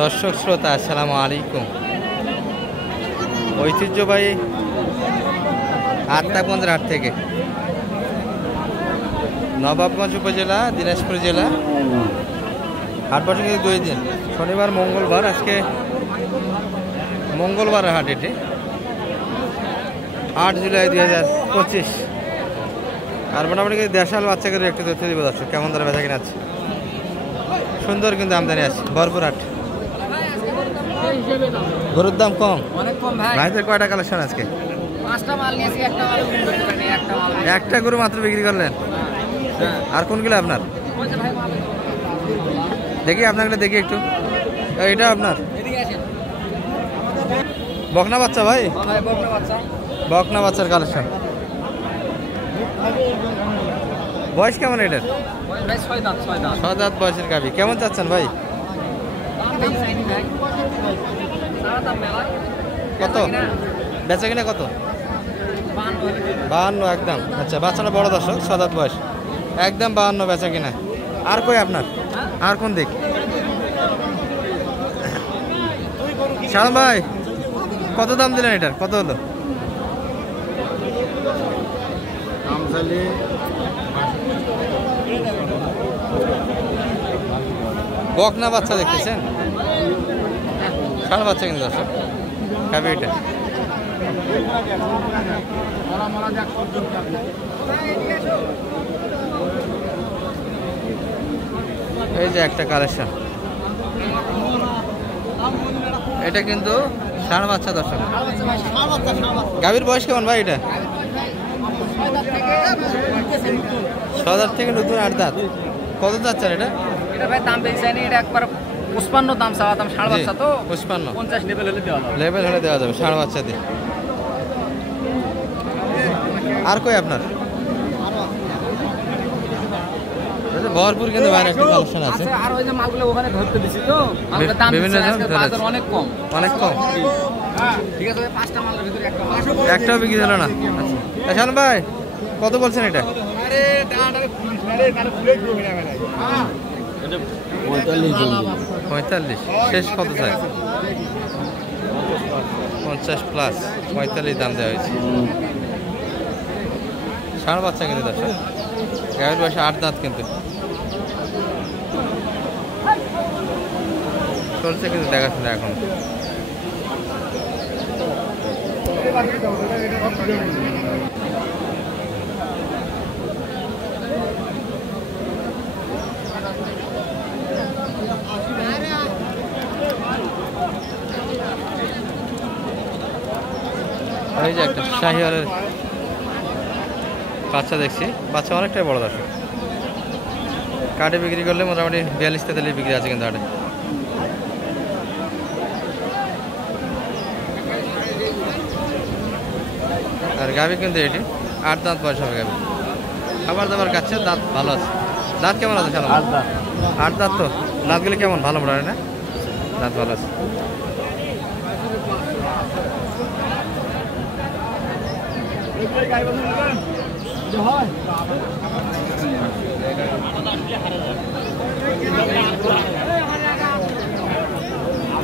দর্শক শ্রোতা আসসালামু আলাইকুম। ঐতিহ্যবাহী আত্মাগঞ্জের হাট থেকে নবাবগঞ্জ উপজেলা দিনাজপুর জেলা হাট বসে কিন্তু 2 দিন, শনিবার মঙ্গলবার। আজকে মঙ্গলবারের হাট, এটি 8 জুলাই 2025। আর মোটামুটি দেশাল বাচ্চাকে একটু তথ্য দিব দর্শক, কেমন ধরে বেচা কিনা আছে। সুন্দর কিন্তু আমদানি আছে, ভরপুর হাট। গরুর দাম কম, ভাইদের কয়টা কালেকশন আজকে? 5টা মাল নিয়েছি, একটা গরু মাত্র বিক্রি করলেন। আর কোনগুলো আপনার? দেখি আপনাকে দেখি একটু, এটা আপনার বকনা বাচ্চা ভাই? বকনা বাচ্চার কালেকশন। বয়স কেমন এটার? 6 দাঁত বয়সের গাভী। কেমন চাচ্ছেন ভাই? কত বেচা কিনা কত? 52 একদম। আচ্ছা, বাচ্চাটা বড় দর্শক, 6 দাঁত বয়স, একদম 52 বেচা কিনা। আর কই আপনার? আর কোন দিক? শালম ভাই, কত দাম দিলেন এটার? কত হলো? বকনা বাচ্চা দেখতেছেন, ষাঁড় বাচ্চা কিন্তু দর্শক খাবে এটা। এই যে একটা কালেকশন, এটা কিন্তু ষাঁড় বাচ্চা দর্শক। গাভীর বয়স কেমন ভাই এটা? 6 দাঁত থেকে নতুন 8 দাঁত। কত যাচ্ছেন এটা? এটা ভাই দাম বেশি না, এটা একবার 55 দাম চাওয়া দাম। ষাঁড় বাচ্চা তো 55 50 লেভেল হলে দেওয়া যাবে। লেভেল হলে দেওয়া যাবে ষাঁড় বাচ্চা দিয়ে। আর কই আপনার? ভরপুর কিন্তু বাইরে একটা কালেকশন আছে। আর ওই যে মালগুলো ওখানে ধরতে দিছি তো, মালগুলোর দাম বাজার অনেক কম, অনেক কম। ঠিক আছে, 5টা মালের ভিতরে একটাও বিক্রি হলো না। আচ্ছা শালম ভাই, কত বলছেন এটা? আরে দাঁড়ালে আরে তাহলে ফুলে কি হবে না ভাই? 45। শেষ কত চাই? 50 প্লাস 45 দাম দেওয়া হয়েছে। ষাঁড় বাচ্চা কিন্তু দর্শক, গাভীর বয়সে 8 দাঁত কিন্তু চলছে কিন্তু দেখাশোনা এখন। এই যে একটা শাহিওয়ালের বাচ্চা দেখছি, বাচ্চা অনেকটাই বড় দর্শক। কাঠে বিক্রি করলে মোটামুটি 42-43 বিক্রি আছে কিন্তু হাটে। আর গাভী কিন্তু এটি 8 দাঁত বয়স হবে গাভী। খাবার দাবার খাচ্ছে, দাঁত ভালো আছে। দাঁত কেমন আছে? 8 দাঁত। তো দাঁতগুলি কেমন? ভালো মনে হয় না? দাঁত ভালো আছে।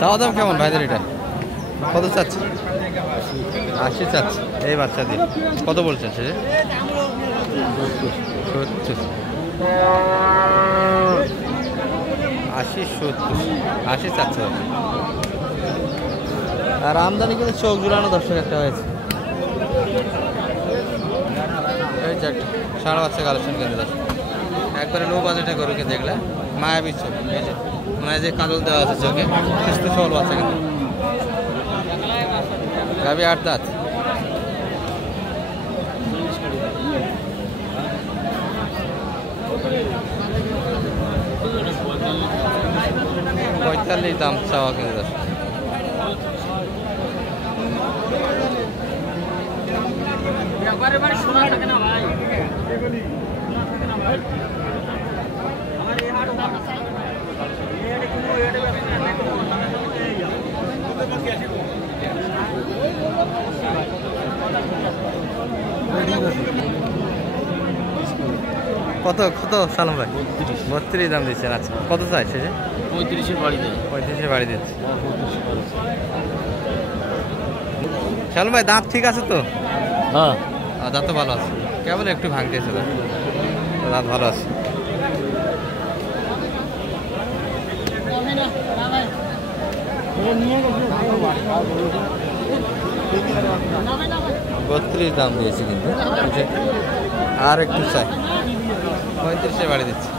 চাওয়া দাম কেমন ভাইদের এটা? কত চাচ্ছে? 80 চাচ্ছে এই বাচ্চা দিয়ে। কত বলছেন সে? 70, 80, 70, 80 চাচ্ছে। আর আমদানি কিন্তু চোখ জুড়ানো দর্শক একটা হয়েছে। এই যে একটা ষাঁড় বাচ্চা কালেকশন কিন্তু দর্শক, একবারে লো বাজেটে গরু কিন্তু দেখলে মায়াবী চোখ। এই যে মানে যে কাজল দেওয়া আছে চোখে, সুস্থ সবল বাচ্চা কিন্তু। গাভী 8 দাঁত। $45 দাম চাওয়া কিন্তু দর্শক। শোনা থাকে না ভাই। কত কত সালাম ভাই? 32 দাম দিচ্ছেন। আচ্ছা কত চাই শেষে? 35-এর বাড়ি দেয়। 35-এ বাড়ি দিচ্ছে। সালাম ভাই দাঁত ঠিক আছে তো? হ্যাঁ দাঁত তো ভালো আছে, কেবল একটু ভাঙতেছে, দাঁত ভালো আছে। বত্রিশ দাম দিয়েছি কিন্তু আর একটু চাই, 35-এ বাড়ি দিচ্ছি।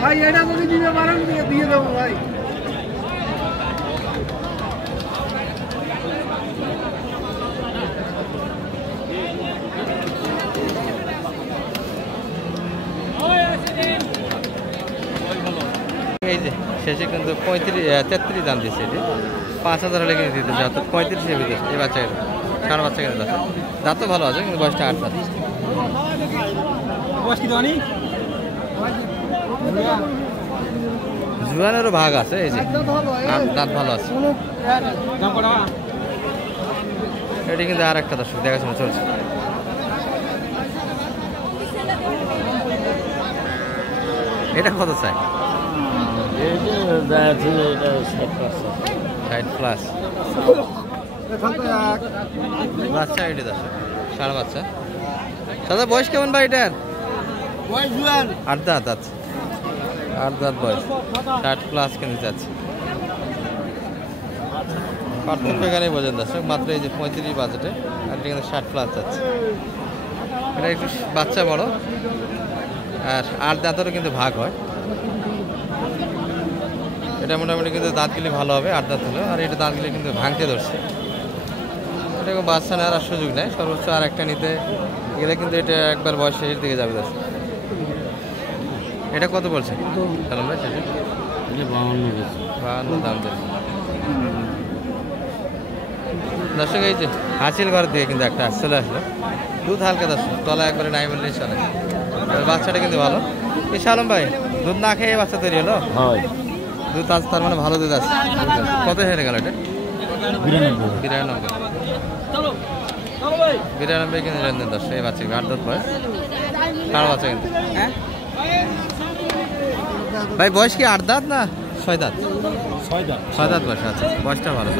ভাই এটা যদি দিতে পারেন দিয়ে দেবো ভাই। এই যে শেষে কিন্তু 33 দাম দিচ্ছে, এটি 5,000 হলে কিনে দিতে যত 35-এর ভিতরে। এই বাচ্চা সারা বাচ্চা কিনে যাচ্ছে, দাঁত তো ভালো আছে কিন্তু বয়সটা 8 দাঁত। জুয়ানেরও ভাগ আছে, এই যে দাঁত ভালো আছে। এটি কিন্তু আর একটা দর্শক দেখাশোনা চলছে। এটা কত চাই? 60+। বাচ্চা এটি দর্শক, সারা বাচ্চা। দাদা বয়স কেমন ভাই এটার? 8 দাঁত আছে, 8 দাঁত বয়স, 60+ কিনতে চাচ্ছে। পার্থক্য এখানেই বোঝেন দর্শক, মাত্র এই যে 35 বাজেটে, আর এটা কিন্তু 60+ যাচ্ছে। এটা একটু বাচ্চা বড়, আর 8 দাঁতেরও কিন্তু ভাগ হয়। এটা মোটামুটি কিন্তু দাঁতগুলি ভালো হবে 8 দাঁত হলো, আর এটা দাঁতগুলি কিন্তু ভাঙতে ধরছে। এটা বাচ্চা নেওয়ার আর সুযোগ নেই, সর্বোচ্চ আর একটা নিতে গেলে কিন্তু এটা একবার বয়স শেষের দিকে যাবে দর্শক। এটা কত বলছে সালাম ভাই? সেটা 52 দাম দিচ্ছে দর্শক। এই যে হাসিল ঘর দিয়ে কিন্তু একটা চলে আসলো, দুধ হালকা দর্শক, তলা একবারে নাই বললেই চলে। বাচ্চাটা কিন্তু ভালো। এই সালাম ভাই দুধ না খেয়ে বাচ্চা তৈরি হলো? দুধ আছে, তার মানে ভালো দুধ আছে। কত হেরে গেল এটা? 92 কিনে লেনদেন দর্শক। এই বাচ্চা 8 দাঁত বয়স, কার বাচ্চা কিন্তু। ভাই বয়স কি 8 দাঁত না 6 দাঁত? 6 দাঁত বয়স আছে, বয়সটা ভালো।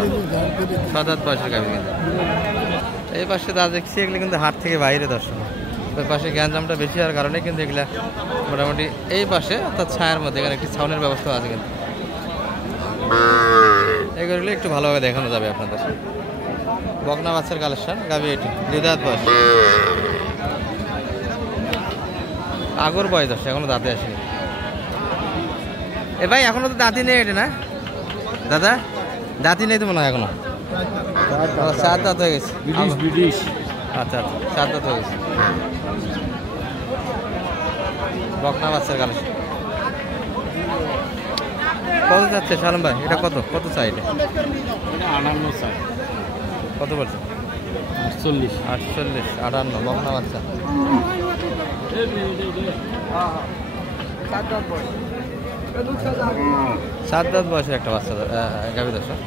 6 দাঁত বয়সের গাভী কিন্তু। এই পাশে দাঁত দেখছি এগুলো কিন্তু হাট থেকে বাইরে দর্শক। ওই পাশে গ্যাঞ্জামটা বেশি হওয়ার কারণে কিন্তু এগুলা মোটামুটি এই পাশে অর্থাৎ ছায়ার মধ্যে এখানে একটি ছাউনের ব্যবস্থা আছে কিন্তু। এগুলো একটু ভালোভাবে দেখানো যাবে আপনাদের। বকনা বাচ্চার কালেকশন, গাভী এটি 2 দাঁত বয়স, আগর বয়স দর্শক, এখনো দাঁতে আসেনি। এ ভাই এখনো তো দাঁতই নেই এটা না দাদা? দাঁতই নেই তো মনে হয় এখনো। 7 দাঁত হয়ে গেছে। আচ্ছা আচ্ছা, 7 দাঁত হয়ে গেছে। বকনা বাচ্চার কালেকশন কত যাচ্ছে সালাম ভাই? এটা কত কত চাই? এটা কত বলছে? 48, 58 বকনা বাচ্চা। 7 দাঁত বয়সের একটা বাচ্চা গাভী দর্শক।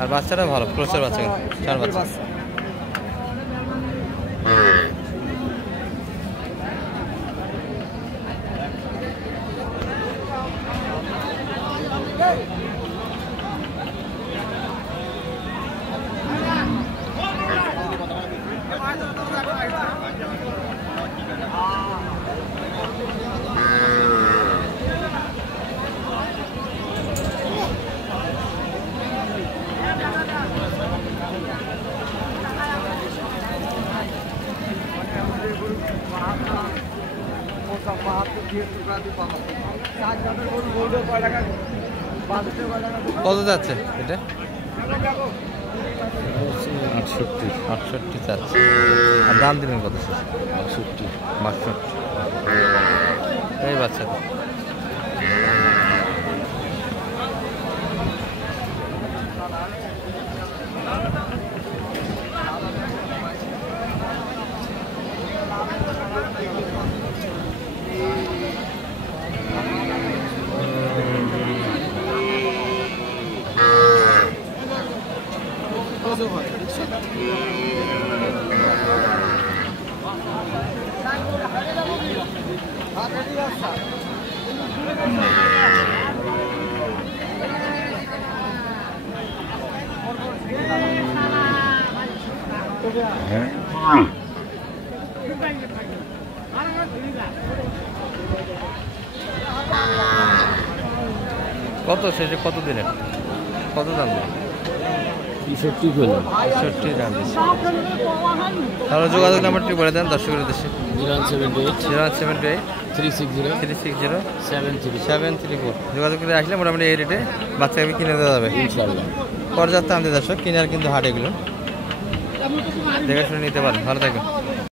আর বাচ্চাটা ভালো, ক্রসের বাচ্চা কিন্তু, 4 বাচ্চা। কত যাচ্ছে এটা? 68 চাচ্ছে। আর দাম দিলেন কত? 62। এই বাচ্চা কত শেষে কত দিলেন? কত দাম দিলেন? ৬৩ করলাম। ৬৩ দাম দিচ্ছে। তাহলে যোগাযোগ নাম্বারটি বলে দেন দর্শকের উদ্দেশ্যে। 078 078 360 360 734 734 যোগাযোগ করে আসলে মোটামুটি এই রেটে বাচ্চাকে কিনে দেওয়া যাবে ইনশাআল্লাহ। পর্যাপ্ত আমাদের দর্শক কিনার কিন্তু হাট এগুলো দেখে শুনে নিতে পারেন। ভালো থাকবেন।